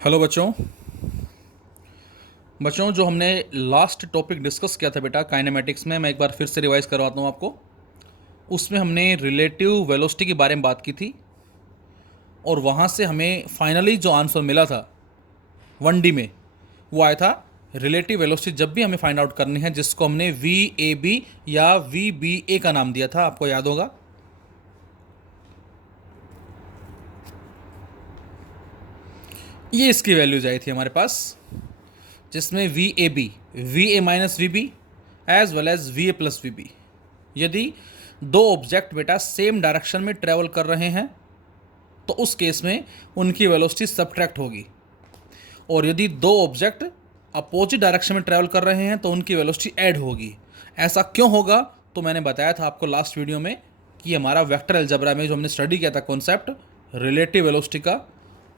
Hello बच्चों। जो हमने लास्ट टॉपिक डिस्कस किया था बेटा काइनेमेटिक्स में, मैं एक बार फिर से रिवाइज करवाता हूँ आपको। उसमें हमने रिलेटिव वेलोसिटी के बारे में बात की थी और वहाँ से हमें फाइनली जो आंसर मिला था 1D में वो आया था रिलेटिव वेलोसिटी जब भी हमें फाइंड आउट करनी है, जिसको हमने VAB या VBA का नाम दिया था, आपको याद होगा। ये इसकी वैल्यूज आई थी हमारे पास, जिसमें VAB, VA minus VB as well as VA plus VB। यदि दो ऑब्जेक्ट बेटा सेम डायरेक्शन में ट्रेवल कर रहे हैं तो उस केस में उनकी वेलोसिटी सब्ट्रैक्ट होगी, और यदि दो ऑब्जेक्ट अपोजिट डायरेक्शन में ट्रेवल कर रहे हैं तो उनकी वेलोसिटी ऐड होगी। ऐसा क्यों होगा? तो मैंने बताया था आपको लास्ट वीडियो में कि हमारा वेक्टर अलजेब्रा में जो हमने स्टडी किया था कॉन्सेप्ट रिलेटिव वेलोसिटी का,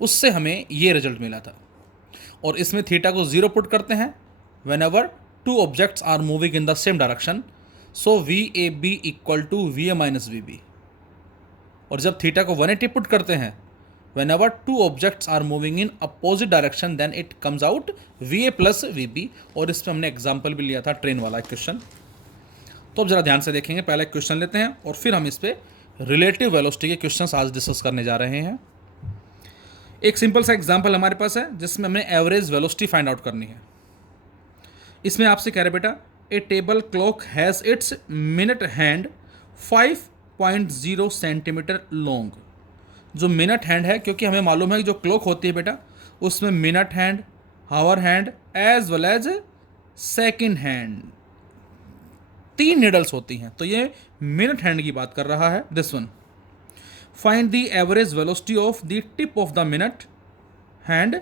उससे हमें ये रिजल्ट मिला था। और इसमें थीटा को 0 पुट करते हैं whenever two objects are moving in the same direction, so VAB equal to VA minus VB। और जब थीटा को 180 पुट करते हैं whenever two objects are moving in opposite direction, then it comes out VA plus VB। और इसमें हमने example भी लिया था ट्रेन वाला क्वेश्चन। तो अब जरा ध्यान से देखेंगे, पहले क्वेश्चन लेते हैं और फिर हम इस पर रिलेटिव वेलोसिटी के क्वेश्चन आज डिस्कस करने जा रहे हैं। एक सिंपल सा एग्जाम्पल हमारे पास है जिसमें हमें एवरेज वेलोसिटी फाइंड आउट करनी है। इसमें आपसे कह रहे बेटा a table clock has its minute hand 5.0 centimetre long. जो मिनट हैंड है, क्योंकि हमें मालूम है कि जो क्लॉक होती है बेटा उसमें minute hand, hour hand as well as second hand, 3 needles होती हैं, तो ये मिनट हैंड की बात कर रहा है। This one, find the average velocity of the tip of the minute hand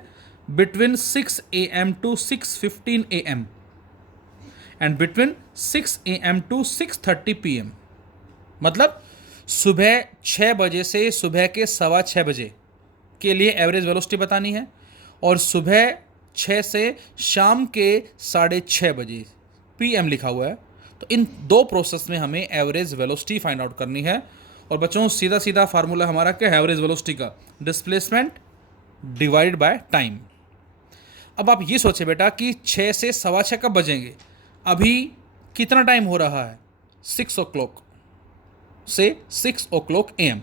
between 6 AM to 6:15 AM and between 6 AM to 6:30 PM। मतलब सुबह 6 बजे से सुबह के 6:15 बजे के लिए एवरेज वेलोसिटी बतानी है, और सुबह 6 से शाम के 6:30 बजे PM लिखा हुआ है। तो इन दो प्रोसेस में हमें एवरेज वेलोसिटी फाइंड आउट करनी है। और बच्चों सीधा सीधा फार्मूला हमारा क्या है एवरेज वेलोसिटी का? Displacement divided by time. अब आप ये सोचे बेटा कि 6 से 6:15 कब बजेंगे? अभी कितना टाइम हो रहा है? 6 o'clock से 6 o'clock AM।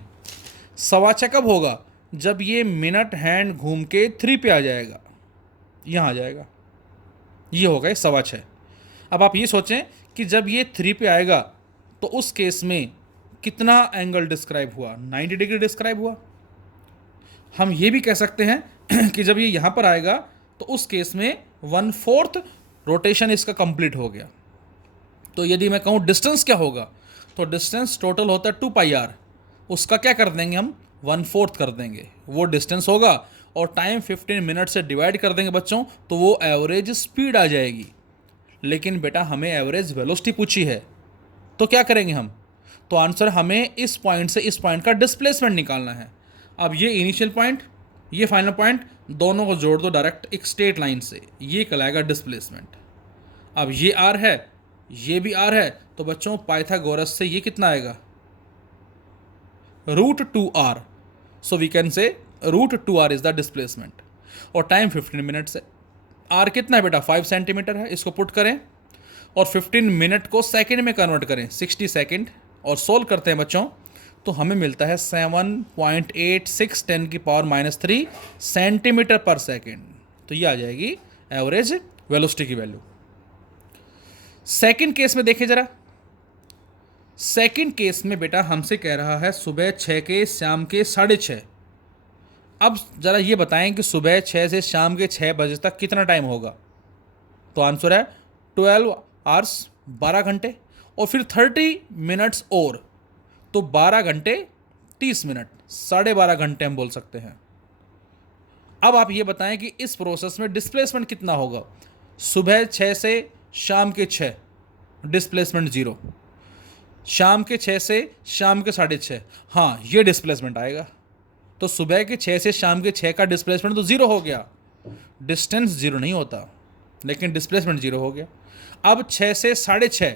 6:15 कब होगा? जब ये मिनट हैंड घूम के 3 पे आ जाएगा, यहाँ आ जाएगा, ये होगा 6:15। अब आप ये सोचें कि जब ये 3 पे आएगा तो उस केस में कितना एंगल डिस्क्राइब हुआ? 90 डिग्री डिस्क्राइब हुआ। हम ये भी कह सकते हैं कि जब ये यहाँ पर आएगा तो उस केस में 1/4 रोटेशन इसका कंप्लीट हो गया। तो यदि मैं कहूँ डिस्टेंस क्या होगा, तो डिस्टेंस टोटल होता है 2πr, उसका क्या कर देंगे हम? 1/4 कर देंगे, वो डिस्टेंस होगा, और टाइम 15 मिनट से डिवाइड कर देंगे बच्चों, तो वो एवरेज स्पीड आ जाएगी। लेकिन बेटा हमें एवरेज वेलोसिटी पूछी है, तो क्या करेंगे हम? तो आंसर हमें इस पॉइंट से इस पॉइंट का डिस्प्लेसमेंट निकालना है। अब ये इनिशियल पॉइंट, ये फाइनल पॉइंट, दोनों को जोड़ दो डायरेक्ट एक स्ट्रेट लाइन से, ये कहलाएगा डिस्प्लेसमेंट। अब ये r है, ये भी r है, तो बच्चों पाइथागोरस से ये कितना आएगा? √2r। So we can say √2r is the displacement. और टाइम 15 मिनट्स है। r कितना है बेटा? 5 सेंटीमीटर है। इसको पुट करें और 15 मिनट को सेकंड में कन्वर्ट करें, 60 सेकंड, और सोल्व करते हैं बच्चों, तो हमें मिलता है 7.86 × 10⁻³ सेंटीमीटर पर सेकेंड। तो ये आ जाएगी एवरेज वेलोसिटी की वैल्यू। सेकंड केस में देखिए जरा। सेकंड केस में बेटा हमसे कह रहा है सुबह 6 के शाम के 6:30। अब जरा ये बताएं कि सुबह 6 से शाम के 6 बजे तक कितना टाइम होगा? तो आंसर है 12 आवर्स, 12 घंटे, और फिर 30 मिनट्स और, तो 12 घंटे 30 मिनट, 12.5 घंटे हम बोल सकते हैं। अब आप ये बताएं कि इस प्रोसेस में डिस्प्लेसमेंट कितना होगा? सुबह 6 से शाम के 6 डिस्प्लेसमेंट 0, शाम के 6 से शाम के 6:30, हाँ ये डिस्प्लेसमेंट आएगा। तो सुबह के 6 से शाम के 6 का डिस्प्लेसमेंट तो 0 हो गया, डिस्टेंस 0 नहीं होता लेकिन डिस्प्लेसमेंट 0 हो गया। अब 6 से 6:30,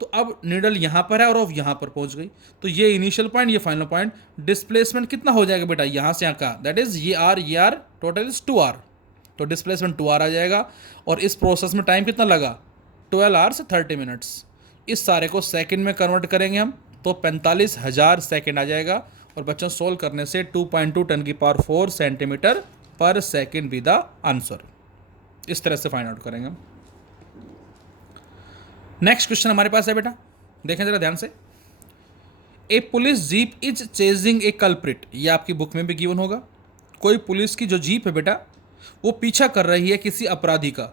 तो अब नीडल यहाँ पर है और अब यहाँ पर पहुँच गई, तो ये इनिशियल पॉइंट, ये फाइनल पॉइंट, डिस्प्लेसमेंट कितना हो जाएगा बेटा यहाँ से यहाँ का? दैट इज ये आर टोटल इज 2r। तो डिस्प्लेसमेंट 2r आ जाएगा। और इस प्रोसेस में टाइम कितना लगा, 12 आवर्स 30 मिनट्स। इस सारे को सेकंड में कन्वर्ट करेंगे हम तो 45,000 सेकंड आ जाएगा। और बच्चों सोल्व करने से 2.2 10⁴ सेंटीमीटर पर सेकंड बी द आंसर। इस तरह से फाइंड आउट करेंगे हम। नेक्स्ट क्वेश्चन हमारे पास है बेटा, देखें जरा ध्यान से। A police jeep is chasing a culprit, ये आपकी बुक में भी गिवन होगा। कोई पुलिस की जो जीप है बेटा वो पीछा कर रही है किसी अपराधी का,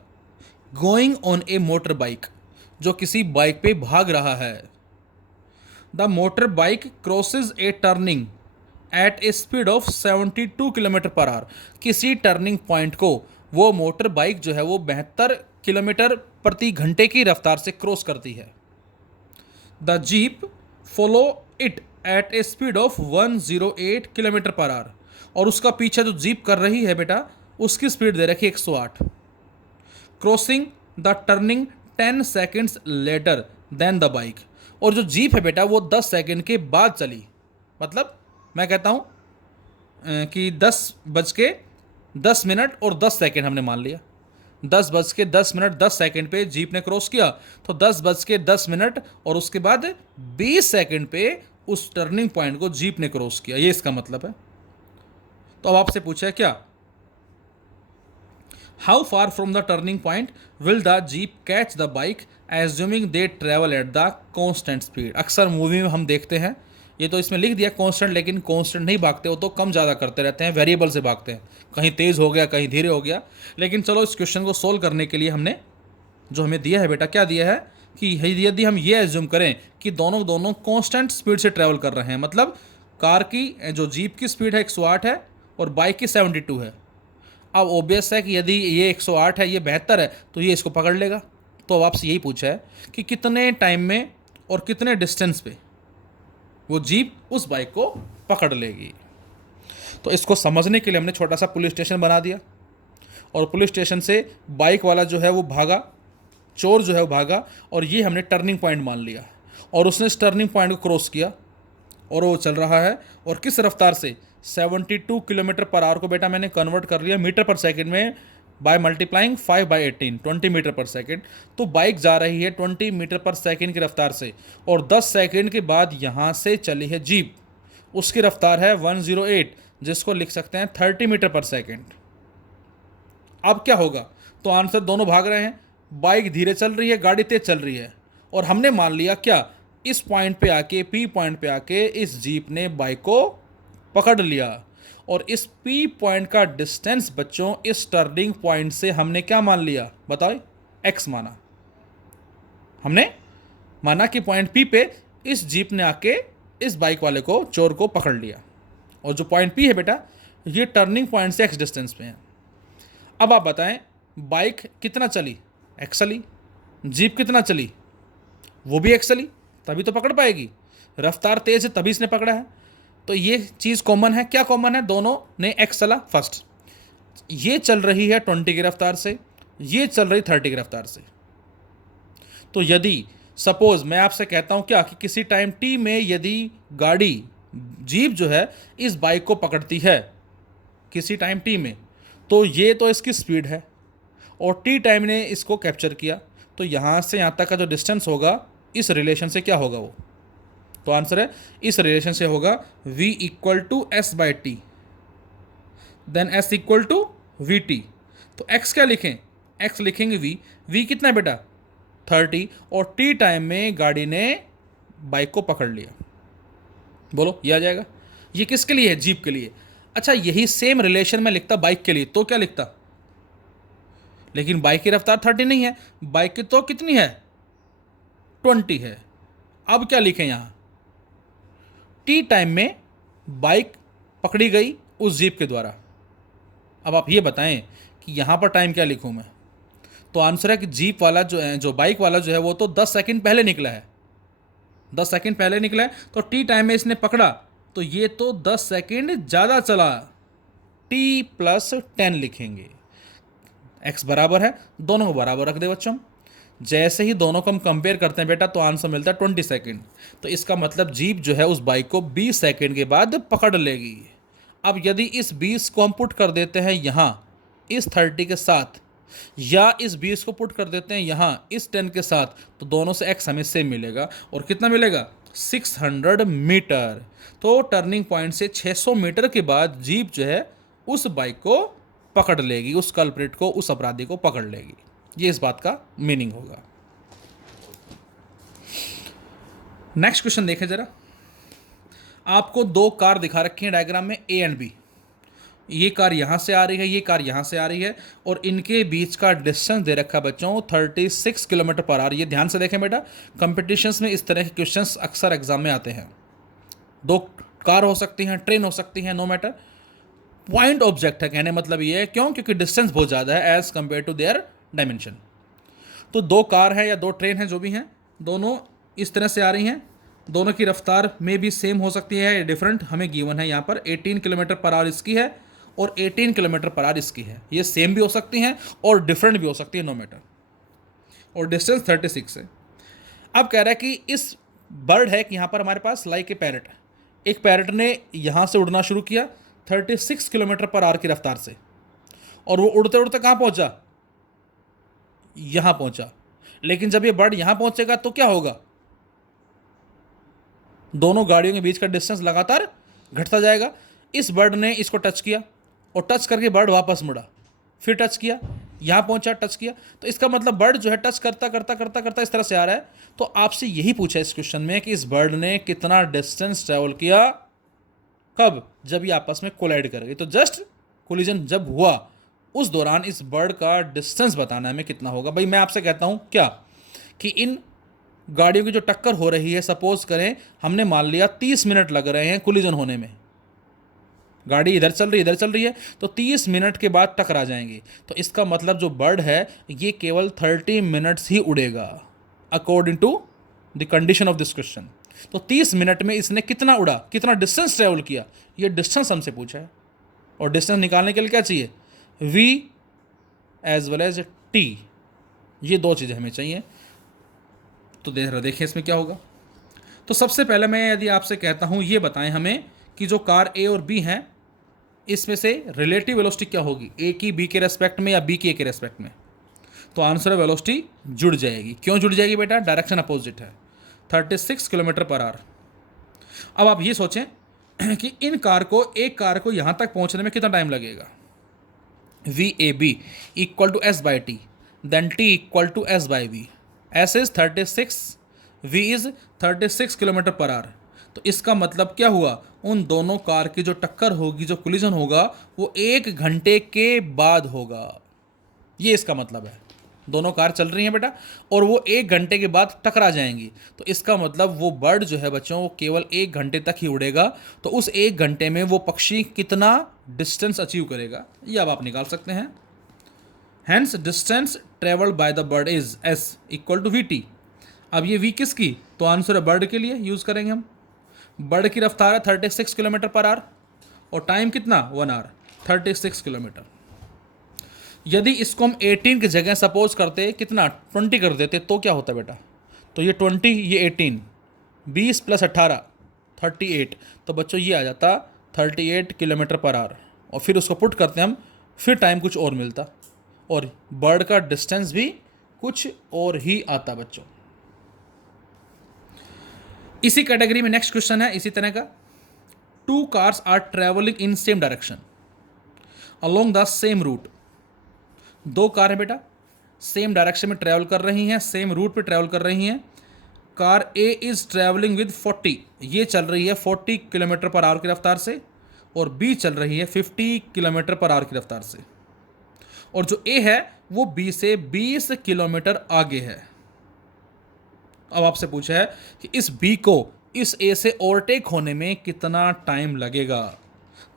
going on a motor bike, जो किसी बाइक पे भाग रहा है। The motor bike crosses a turning at a speed of 72 kilometre per hour. किसी टर्निंग पॉइंट को वो मोटर बाइक जो है वो 72 किलोमीटर प्रति घंटे की रफ्तार से क्रॉस करती है। The jeep follow it at a speed of 108 kilometre per our. और उसका पीछे जो जीप कर रही है बेटा उसकी स्पीड दे रखी 108। Crossing the turning 10 seconds later than the bike. और जो जीप है बेटा वो 10 सेकेंड के बाद चली। मतलब मैं कहता हूँ कि 10:10 और 10 सेकेंड हमने मान लिया। 10:10 10 सेकेंड पे जीप ने क्रॉस किया, तो 10:10 और उसके बाद 20 सेकेंड पे उस टर्निंग पॉइंट को जीप ने क्रॉस किया, ये इसका मतलब है। तो अब आपसे पूछा है क्या, how far from the turning point will the jeep catch the bike assuming they travel at the constant speed. अक्सर मूवी में हम देखते हैं, ये तो इसमें लिख दिया कांस्टेंट, लेकिन कांस्टेंट नहीं भागते, वो तो कम ज़्यादा करते रहते हैं, वेरिएबल से भागते हैं, कहीं तेज़ हो गया कहीं धीरे हो गया। लेकिन चलो इस क्वेश्चन को सोल्व करने के लिए हमने जो हमें दिया है बेटा, क्या दिया है कि यदि हम ये एज्यूम करें कि दोनों कांस्टेंट स्पीड से ट्रैवल कर रहे हैं, मतलब कार की जो जीप की स्पीड है 108 है और बाइक की 72 है। अब ऑब्वियस है कि यदि ये 108 है ये 72 है तो ये इसको पकड़ लेगा। तो अब आपसे यही पूछा है कि कितने टाइम में और कितने डिस्टेंस पे वो जीप उस बाइक को पकड़ लेगी। तो इसको समझने के लिए हमने छोटा सा पुलिस स्टेशन बना दिया और पुलिस स्टेशन से बाइक वाला जो है वो भागा, चोर जो है वो भागा, और ये हमने टर्निंग पॉइंट मान लिया और उसने इस टर्निंग पॉइंट को क्रॉस किया और वो चल रहा है। और किस रफ्तार से, 72 किलोमीटर पर आवर को बेटा मैंने कन्वर्ट कर लिया मीटर पर सेकंड में बाय मल्टीप्लाइंग 5/18 20 मीटर पर सेकंड। तो बाइक जा रही है 20 मीटर पर सेकंड की रफ्तार से और 10 सेकंड के बाद यहाँ से चली है जीप, उसकी रफ्तार है 108, जिसको लिख सकते हैं 30 मीटर पर सेकंड। अब क्या होगा, तो आंसर दोनों भाग रहे हैं, बाइक धीरे चल रही है गाड़ी तेज चल रही है। और हमने मान लिया क्या, इस पॉइंट पे आके पी पॉइंट पे आके इस जीप ने बाइक को पकड़ लिया। और इस पी पॉइंट का डिस्टेंस बच्चों इस टर्निंग पॉइंट से हमने क्या मान लिया, बताओ, एक्स माना। हमने माना कि पॉइंट पी पे इस जीप ने आके इस बाइक वाले को, चोर को पकड़ लिया। और जो पॉइंट पी है बेटा ये टर्निंग पॉइंट से एक्स डिस्टेंस पे है। अब आप बताएं बाइक कितना चली, एक्स चली, जीप कितना चली, वो भी एक्स चली, तभी तो पकड़ पाएगी। रफ्तार तेज है तभी इसने पकड़ा है। तो ये चीज़ कॉमन है, क्या कॉमन है, दोनों ने एक्स चला फर्स्ट, ये चल रही है 20 की रफ्तार से, ये चल रही 30 की रफ्तार से। तो यदि सपोज मैं आपसे कहता हूं क्या कि किसी टाइम टी में यदि गाड़ी जीप जो है इस बाइक को पकड़ती है किसी टाइम टी में, तो ये तो इसकी स्पीड है और टी टाइम ने इसको कैप्चर किया, तो यहाँ से यहाँ तक का जो डिस्टेंस होगा इस रिलेशन से क्या होगा वो, तो आंसर है इस रिलेशन से होगा v = s/t, then s = vt। तो x क्या लिखें, x लिखेंगे v कितना बेटा 30, और t टाइम में गाड़ी ने बाइक को पकड़ लिया। बोलो ये आ जाएगा। ये किसके लिए है, जीप के लिए। अच्छा यही सेम रिलेशन में लिखता बाइक के लिए, तो क्या लिखता, लेकिन बाइक की रफ्तार 30 नहीं है, बाइक की तो कितनी है 20 है। अब क्या लिखें यहाँ, टी टाइम में बाइक पकड़ी गई उस जीप के द्वारा। अब आप ये बताएं कि यहाँ पर टाइम क्या लिखूँ मैं, तो आंसर है कि जीप वाला जो है, जो बाइक वाला जो है वो तो 10 सेकंड पहले निकला है, 10 सेकंड पहले निकला है, तो टी टाइम में इसने पकड़ा तो ये तो 10 सेकंड ज़्यादा चला, t + 10 लिखेंगे। x बराबर है, दोनों को बराबर रख दे बच्चों। जैसे ही दोनों को हम कंपेयर करते हैं बेटा तो आंसर मिलता है 20 सेकंड। तो इसका मतलब जीप जो है उस बाइक को 20 सेकंड के बाद पकड़ लेगी। अब यदि इस 20 को हम पुट कर देते हैं यहाँ इस 30 के साथ या इस 20 को पुट कर देते हैं यहाँ इस 10 के साथ, तो दोनों से x हमें सेम मिलेगा। और कितना मिलेगा? 600 मीटर। तो टर्निंग पॉइंट से 600 मीटर के बाद जीप जो है उस बाइक को पकड़ लेगी, उस कल्प्रिट को, उस अपराधी को पकड़ लेगी। ये इस बात का मीनिंग होगा। नेक्स्ट क्वेश्चन देखें जरा। आपको दो कार दिखा रखी हैं डायग्राम में, ए एंड बी। ये कार यहाँ से आ रही है, ये कार यहाँ से आ रही है, और इनके बीच का डिस्टेंस दे रखा है बच्चों 36 किलोमीटर पर आवर। ये ध्यान से देखें बेटा, कंपटीशंस में इस तरह के क्वेश्चंस अक्सर एग्जाम में आते हैं। दो कार हो सकती हैं, ट्रेन हो सकती हैं, नो मैटर। पॉइंट ऑब्जेक्ट है, कहने मतलब ये है क्यों? क्योंकि डिस्टेंस बहुत ज़्यादा है as compare to their dimension. तो दो कार हैं या दो ट्रेन हैं, जो भी हैं, दोनों इस तरह से आ रही हैं। दोनों की रफ्तार में भी सेम हो सकती है, डिफरेंट हमें गिवन है यहाँ पर। 18 किलोमीटर पर आवर इसकी है और 18 किलोमीटर पर आवर इसकी है। ये सेम भी हो सकती हैं और डिफरेंट भी हो सकती है, नो मैटर। और डिस्टेंस 36 है। अब कह रहा है कि इस बर्ड है कि यहाँ पर हमारे पास लाइक ए पैरट, एक पैरट ने यहाँ से उड़ना शुरू किया 36 किलोमीटर पर आवर की रफ्तार से, और वो उड़ते उड़ते कहाँ पहुँचा? यहाँ पहुँचा। लेकिन जब ये बर्ड यहाँ पहुँचेगा तो क्या होगा? दोनों गाड़ियों के बीच का डिस्टेंस लगातार घटता जाएगा। इस बर्ड ने इसको टच किया और टच करके बर्ड वापस मुड़ा, फिर टच किया, यहाँ पहुँचा, टच किया। तो इसका मतलब बर्ड जो है टच करता करता करता करता इस तरह से आ रहा है। तो आपसे यही पूछा इस क्वेश्चन में कि इस बर्ड ने कितना डिस्टेंस ट्रैवल किया, कब? जब ये आपस में कोलाइड कर गई। तो जस्ट कोलिजन जब हुआ उस दौरान इस बर्ड का डिस्टेंस बताना हमें कितना होगा। भाई मैं आपसे कहता हूँ क्या कि इन गाड़ियों की जो टक्कर हो रही है, सपोज करें हमने मान लिया 30 मिनट लग रहे हैं कोलिजन होने में, गाड़ी इधर चल रही है, तो 30 मिनट के बाद टकरा जाएंगी। तो इसका मतलब जो बर्ड है ये केवल 30 मिनट्स ही उड़ेगा according to the condition of this question. तो 30 मिनट में इसने कितना उड़ा, कितना डिस्टेंस ट्रेवल किया, ये डिस्टेंस हमसे पूछा है। और डिस्टेंस निकालने के लिए क्या चाहिए? v as well as t, ये दो चीज़ें हमें चाहिए। तो देखिए इसमें क्या होगा। तो सबसे पहले मैं यदि आपसे कहता हूँ ये बताएं हमें कि जो कार ए और बी हैं इसमें से रिलेटिव वेलोसिटी क्या होगी, ए की बी के रेस्पेक्ट में या बी की ए के रेस्पेक्ट में? तो आंसर है वेलोसिटी जुड़ जाएगी। क्यों जुड़ जाएगी बेटा? डायरेक्शन अपोजिट है, 36 किलोमीटर पर आवर। अब आप ये सोचें कि इन कार को, एक कार को यहाँ तक पहुँचने में कितना टाइम लगेगा। V A B equal to S by T, then T equal to S by V. S is 36, V is 36 kilometre per hour. तो इसका मतलब क्या हुआ? उन दोनों कार की जो टक्कर होगी, जो कोलिजन होगा, वो 1 घंटे के बाद होगा। ये इसका मतलब है। दोनों कार चल रही हैं बेटा और वो 1 घंटे के बाद टकरा जाएंगी। तो इसका मतलब वो बर्ड जो है बच्चों वो केवल 1 घंटे तक ही उड़ेगा। तो उस 1 घंटे में वो पक्षी कितना डिस्टेंस अचीव करेगा, ये अब आप निकाल सकते हैं। Hence distance travelled by the bird is S equal to V T. अब ये वी किसकी? तो आंसर है बर्ड के लिए यूज़ करेंगे हम। बर्ड की रफ्तार है 36 किलोमीटर पर आवर और टाइम कितना? 1 आवर, 36 किलोमीटर। यदि इसको हम 18 की जगह सपोज करते, कितना 20 कर देते, तो क्या होता बेटा? तो ये 20, ये 18, 20 प्लस 18 38। तो बच्चों ये आ जाता 38 किलोमीटर पर आवर। और फिर उसको पुट करते हम, फिर टाइम कुछ और मिलता और बर्ड का डिस्टेंस भी कुछ और ही आता बच्चों। इसी कैटेगरी में नेक्स्ट क्वेश्चन है इसी तरह का। 2 cars are travelling in same direction along the same route. 2 car है बेटा, सेम डायरेक्शन में ट्रैवल कर रही हैं, सेम रूट पे ट्रैवल कर रही हैं। Car A is travelling with 40, ये चल रही है 40 किलोमीटर पर आवर की रफ्तार से, और बी चल रही है 50 किलोमीटर पर आवर की रफ्तार से। और जो ए है वो बी से 20 किलोमीटर आगे है। अब आपसे पूछा है कि इस बी को इस ए से ओवरटेक होने में कितना टाइम लगेगा।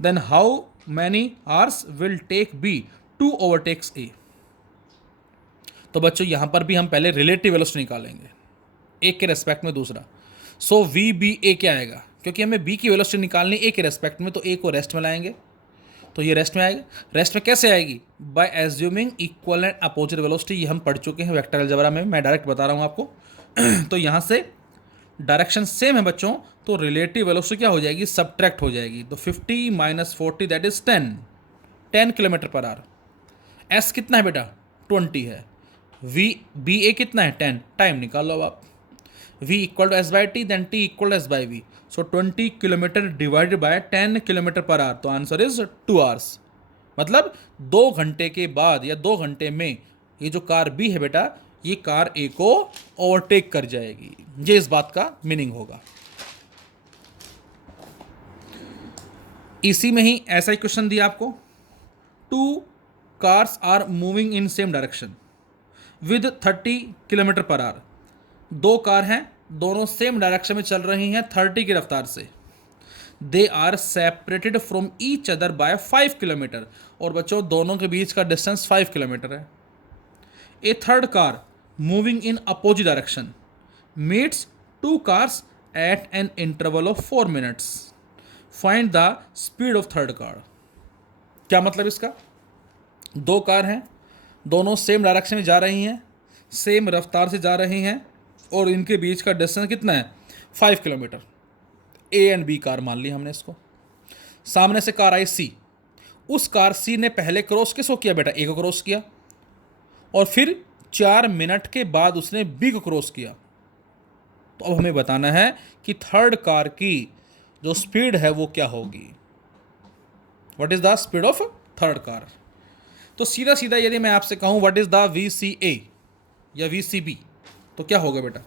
Then how many hours will take B to overtakes A. तो बच्चों यहां पर भी हम पहले रिलेटिव वेलोसिटी निकालेंगे, एक के रेस्पेक्ट में दूसरा। सो वी बी ए क्या आएगा, क्योंकि हमें बी की वेलोसिटी निकालनी ए के रेस्पेक्ट में, तो ए को रेस्ट में लाएंगे, तो ये रेस्ट में आएगा। रेस्ट में कैसे आएगी? By assuming equal and opposite velocity. ये हम पढ़ चुके हैं वेक्टर अलजेब्रा में, मैं डायरेक्ट बता रहा हूँ आपको। तो यहाँ से डायरेक्शन सेम है बच्चों, तो रिलेटिव वेलोसिटी क्या हो जाएगी? सब्ट्रैक्ट हो जाएगी। तो 50 - 40 that is 10 kilometre per our. S कितना है बेटा 20 है, वी बी ए कितना है 10, टाइम निकाल लो अब आप, v equal to S by T then t equal to S by V, so 20 kilometre divided by 10 kilometre per hour, तो आंसर इज 2 आवर्स। मतलब 2 घंटे के बाद या 2 घंटे में ये जो कार बी है बेटा, ये कार ए को ओवरटेक कर जाएगी, ये इस बात का मीनिंग होगा। इसी में ही ऐसा ही क्वेश्चन दिया आपको, 2 cars are moving in same direction with 30 kilometre per hour, 2 car हैं, दोनों सेम डायरेक्शन में चल रही हैं 30 की रफ्तार से, they are separated from each other by 5 kilometre, और बच्चों दोनों के बीच का डिस्टेंस 5 किलोमीटर है। A third car moving in opposite direction meets 2 cars at an interval of 4 minutes, find the speed of third car. क्या मतलब इसका, 2 कार हैं, दोनों सेम डायरेक्शन में जा रही हैं, सेम रफ्तार से जा रही हैं, और इनके बीच का डिस्टेंस कितना है 5 kilometre. A and B car मान ली हमने इसको। सामने से कार आई सी, उस कार सी ने पहले क्रॉस किसको किया बेटा, ए को क्रॉस किया, और फिर 4 मिनट के बाद उसने बी को क्रॉस किया। तो अब हमें बताना है कि थर्ड कार की जो स्पीड है वो क्या होगी, what is the speed of third car. तो सीधा सीधा यदि मैं आपसे कहूं व्हाट इज द वी सी ए या वी सी बी, तो क्या होगा बेटा,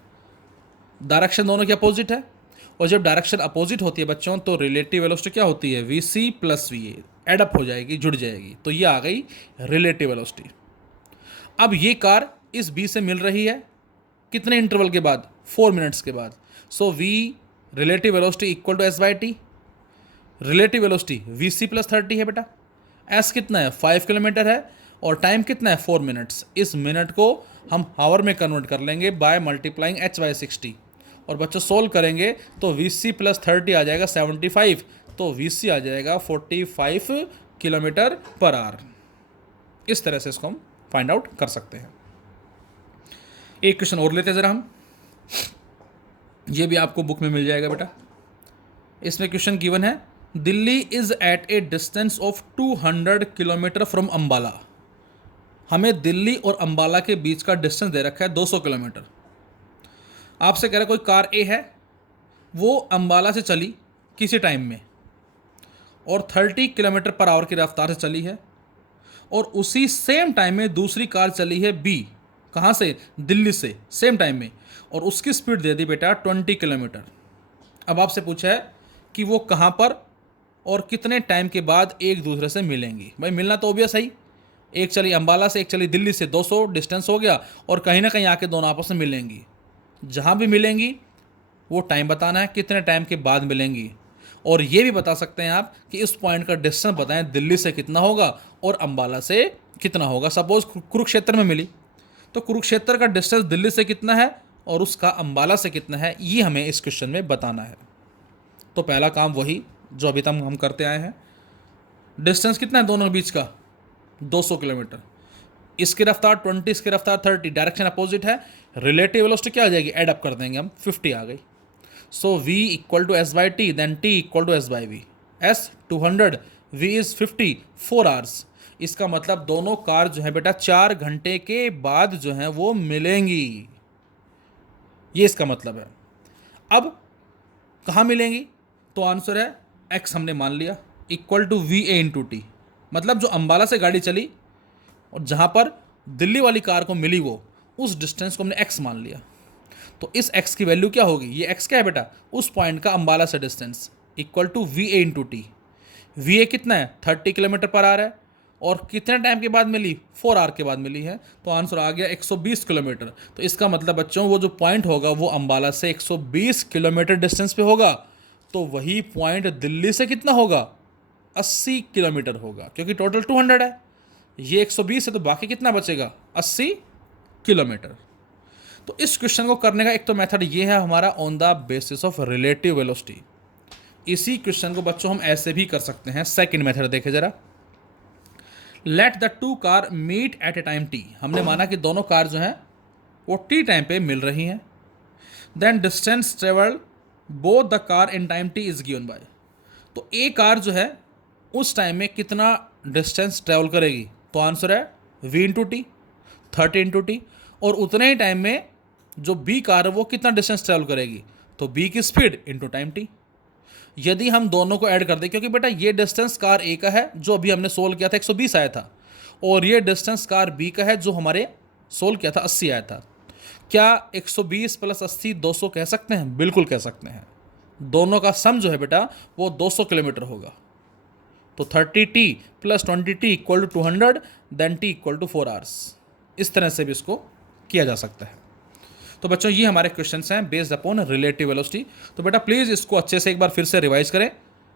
डायरेक्शन दोनों की अपोजिट है, और जब डायरेक्शन अपोजिट होती है बच्चों तो रिलेटिव वेलोसिटी क्या होती है, V C plus V A, add up हो जाएगी, जुड़ जाएगी, तो ये आ गई रिलेटिव वेलोसिटी। अब ये कार इस बी से मिल रही है कितने इंटरवल के बाद, 4 मिनट्स के बाद, so V relative velocity equal to S by T, relative velocity V C plus 30 है बेटा, एस कितना है 5 किलोमीटर है, और टाइम कितना है 4 मिनट्स, इस मिनट को हम हावर में कन्वर्ट कर लेंगे बाय मल्टीप्लाइंग h बाई 60, और बच्चों सोल्व करेंगे तो वी सी प्लस 30 आ जाएगा 75, तो वी सी आ जाएगा 45 किलोमीटर पर आवर। इस तरह से इसको हम फाइंड आउट कर सकते हैं। एक क्वेश्चन और लेते हैं ज़रा हम, ये भी आपको बुक में मिल जाएगा बेटा। इसमें क्वेश्चन गिवन है, Delhi is at a distance of 200 kilometre from Ambala. हमें दिल्ली और अंबाला के बीच का डिस्टेंस दे रखा है 200 किलोमीटर। आपसे कह रहा है कोई कार ए है, वो अंबाला से चली किसी टाइम में और 30 किलोमीटर पर आवर की रफ्तार से चली है, और उसी सेम टाइम में दूसरी कार चली है बी, कहाँ से, दिल्ली से, सेम टाइम में, और उसकी स्पीड दे दी बेटा 20 किलोमीटर। अब आपसे पूछा है कि वो कहाँ पर और कितने टाइम के बाद एक दूसरे से मिलेंगी। भाई मिलना तो ऑब्वियस है ही, एक चली अंबाला से एक चली दिल्ली से, 200 डिस्टेंस हो गया, और कहीं ना कहीं आके दोनों आपस में मिलेंगी। जहाँ भी मिलेंगी वो टाइम बताना है, कितने टाइम के बाद मिलेंगी, और ये भी बता सकते हैं आप कि इस पॉइंट का डिस्टेंस बताएं दिल्ली से कितना होगा और अंबाला से कितना होगा। सपोज कुरुक्षेत्र में मिली, तो कुरुक्षेत्र का डिस्टेंस दिल्ली से कितना है और उसका अंबाला से कितना है, ये हमें इस क्वेश्चन में बताना है। तो पहला काम वही जो अभी तक हम करते आए हैं, डिस्टेंस कितना है दोनों के बीच का, 200 किलोमीटर, इसकी रफ्तार 20, इसकी रफ्तार 30, डायरेक्शन अपोजिट है, रिलेटिव वेलोसिटी क्या आ जाएगी, एड अप कर देंगे हम, 50 आ गई। So v equal to S by T then t equal to S by V, s 200, v is 50, 4 hours. इसका मतलब दोनों कार जो है बेटा 4 घंटे के बाद जो है वो मिलेंगी, ये इसका मतलब है। अब कहाँ मिलेंगी, तो आंसर है x हमने मान लिया equal to V A into T, मतलब जो अंबाला से गाड़ी चली और जहाँ पर दिल्ली वाली कार को मिली वो, उस डिस्टेंस को हमने x मान लिया। तो इस x की वैल्यू क्या होगी, ये x क्या है बेटा, उस पॉइंट का अंबाला से distance, equal to V A into T. V A कितना है 30 किलोमीटर पर आवर है, और कितने टाइम के बाद मिली, 4 आवर के बाद मिली है, तो आंसर आ गया 120 किलोमीटर। तो इसका मतलब बच्चों वो जो पॉइंट होगा वो अंबाला से 120 किलोमीटर डिस्टेंस पे होगा, तो वही पॉइंट दिल्ली से कितना होगा, 80 किलोमीटर होगा, क्योंकि टोटल 200 है, ये 120 है, तो बाकी कितना बचेगा, 80 किलोमीटर। तो इस क्वेश्चन को करने का एक तो मेथड ये है हमारा on the basis of relative velocity. इसी क्वेश्चन को बच्चों हम ऐसे भी कर सकते हैं। सेकंड मेथड देखें जरा, let the 2 car meet at a time t। हमने माना कि दोनों कार जो हैं वो t टाइम पे मिल रही हैं, then distance travel both the car in time t is given by. तो ए कार जो है उस टाइम में कितना डिस्टेंस ट्रेवल करेगी, तो आंसर है v into T, 30 into T, और उतने ही टाइम में जो b कार है वो कितना डिस्टेंस ट्रेवल करेगी, तो b की स्पीड इंटू टाइम t। यदि हम दोनों को ऐड कर दें, क्योंकि बेटा ये डिस्टेंस कार ए का है जो अभी हमने सोल्व किया था 120 आया था, और ये डिस्टेंस कार बी का है जो हमारे सोल्व किया था 80 आया था। क्या 120 प्लस 80 200 कह सकते हैं? बिल्कुल कह सकते हैं। दोनों का सम जो है बेटा वो 200 किलोमीटर होगा। तो 30t plus 20t equal to 200, then t equal to 4 hours. इस तरह से भी इसको किया जा सकता है। तो बच्चों ये हमारे क्वेश्चंस हैं बेस्ड अपॉन रिलेटिव वेलोसिटी। तो बेटा प्लीज़ इसको अच्छे से एक बार फिर से रिवाइज करें।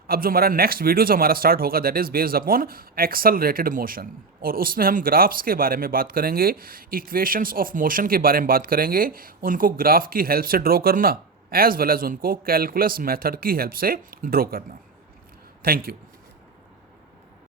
अब जो हमारा नेक्स्ट वीडियो जो हमारा स्टार्ट होगा that is based upon accelerated motion, और उसमें हम ग्राफ्स के बारे में बात करेंगे, इक्वेशंस ऑफ मोशन के बारे में बात करेंगे, उनको ग्राफ की हेल्प से ड्रॉ करना एज वेल एज उनको कैलकुलस मेथड की हेल्प से ड्रॉ करना। Thank you.